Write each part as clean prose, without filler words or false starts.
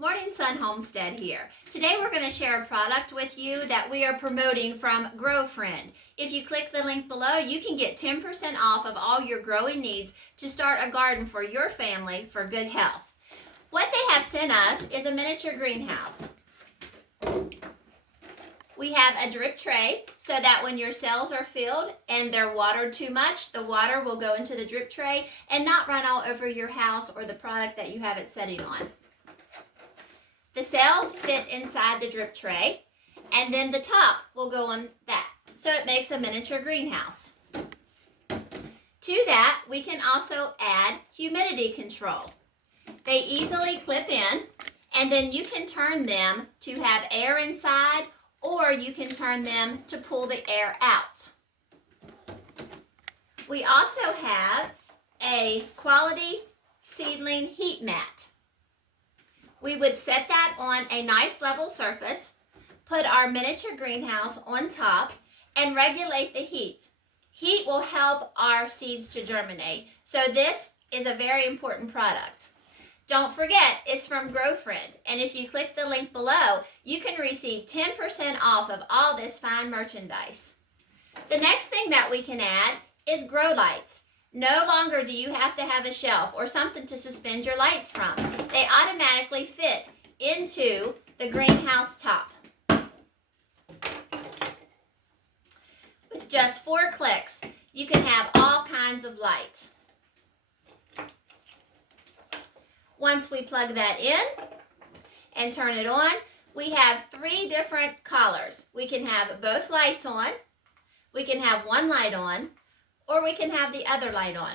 Morning Sun Homestead here. Today we're going to share a product with you that we are promoting from GrowFriend. If you click the link below, you can get 10% off of all your growing needs to start a garden for your family for good health. What they have sent us is a miniature greenhouse. We have a drip tray so that when your cells are filled and they're watered too much, the water will go into the drip tray and not run all over your house or the product that you have it setting on. The cells fit inside the drip tray, and then the top will go on that. So it makes a miniature greenhouse. To that, we can also add humidity control. They easily clip in, and then you can turn them to have air inside, or you can turn them to pull the air out. We also have a quality seedling heat mat. We would set that on a nice level surface, put our miniature greenhouse on top, and regulate the heat. Heat will help our seeds to germinate. So this is a very important product. Don't forget, it's from GrowFriend, and if you click the link below, you can receive 10% off of all this fine merchandise. The next thing that we can add is grow lights. No longer do you have to have a shelf or something to suspend your lights from. They automatically fit into the greenhouse top. With just 4 clicks, you can have all kinds of light. Once we plug that in and turn it on, we have 3 different colors. We can have both lights on, we can have one light on, or we can have the other light on.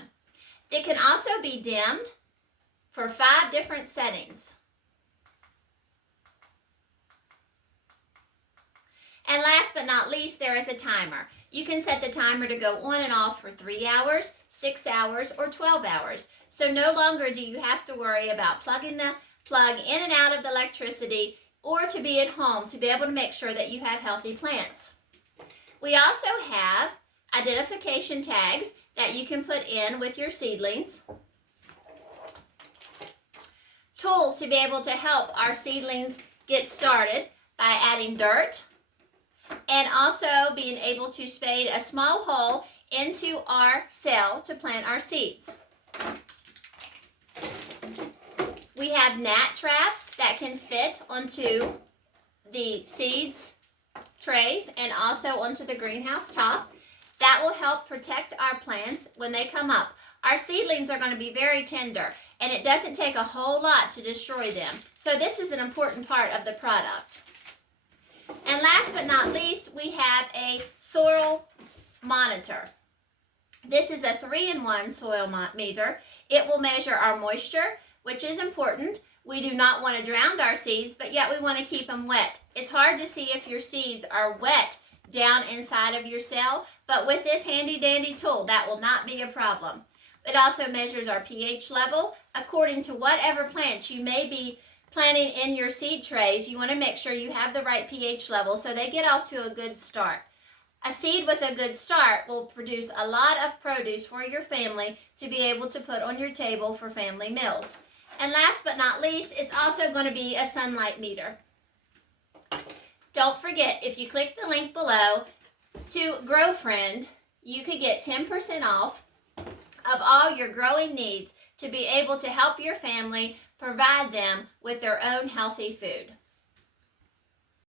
It can also be dimmed for 5 different settings. And last but not least, there is a timer. You can set the timer to go on and off for 3 hours, 6 hours, or 12 hours. So no longer do you have to worry about plugging the plug in and out of the electricity, or to be at home to be able to make sure that you have healthy plants. We also have identification tags that you can put in with your seedlings. Tools to be able to help our seedlings get started by adding dirt, and also being able to spade a small hole into our cell to plant our seeds. We have gnat traps that can fit onto the seeds trays and also onto the greenhouse top. That will help protect our plants when they come up. Our seedlings are going to be very tender, and it doesn't take a whole lot to destroy them. So this is an important part of the product. And last but not least, we have a soil monitor. This is a 3-in-1 soil meter. It will measure our moisture, which is important. We do not want to drown our seeds, but yet we want to keep them wet. It's hard to see if your seeds are wet down inside of your cell, but with this handy dandy tool, that will not be a problem. It also measures our pH level according to whatever plants you may be planting in your seed trays. You want to make sure you have the right pH level so they get off to a good start. A seed with a good start will produce a lot of produce for your family to be able to put on your table for family meals. And last but not least, it's also going to be a sunlight meter. Don't forget, if you click the link below to GrowFriend, you could get 10% off of all your growing needs to be able to help your family provide them with their own healthy food.